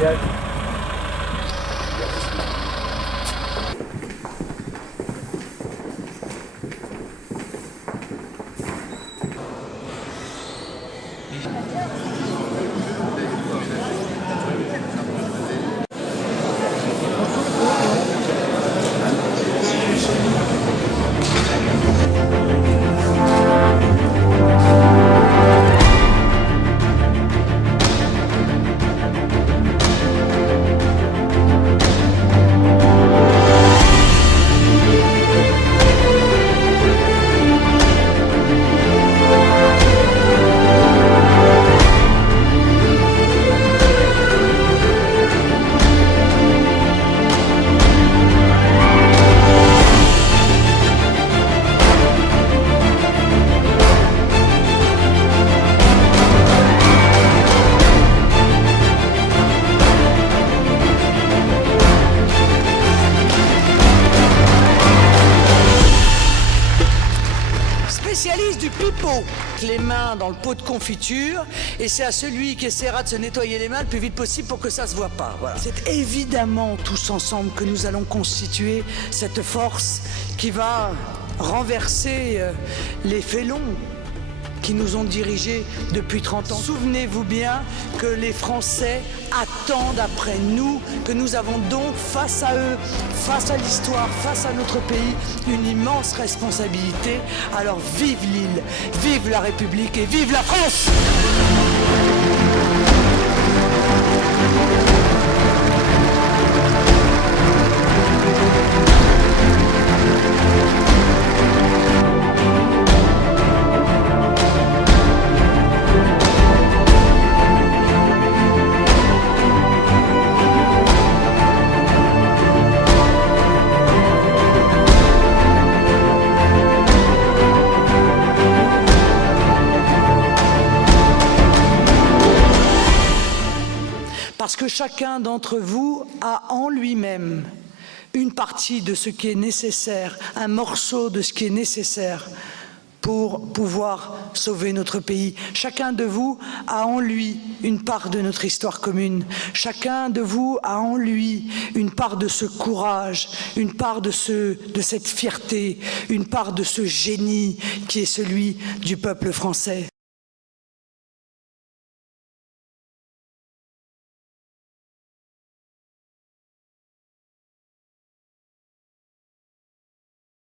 mariage. Spécialiste du pipeau, les mains dans le pot de confiture, et c'est à celui qui essaiera de se nettoyer les mains le plus vite possible pour que ça se voit pas. Voilà. C'est évidemment tous ensemble que nous allons constituer cette force qui va renverser les félons qui nous ont dirigés depuis 30 ans. Souvenez-vous bien que les Français attendent après nous, que nous avons donc face à eux, face à l'histoire, face à notre pays, une immense responsabilité. Alors vive l'île, vive la République et vive la France! Parce que chacun d'entre vous a en lui-même une partie de ce qui est nécessaire, un morceau de ce qui est nécessaire pour pouvoir sauver notre pays. Chacun de vous a en lui une part de notre histoire commune. Chacun de vous a en lui une part de ce courage, une part de cette fierté, une part de ce génie qui est celui du peuple français.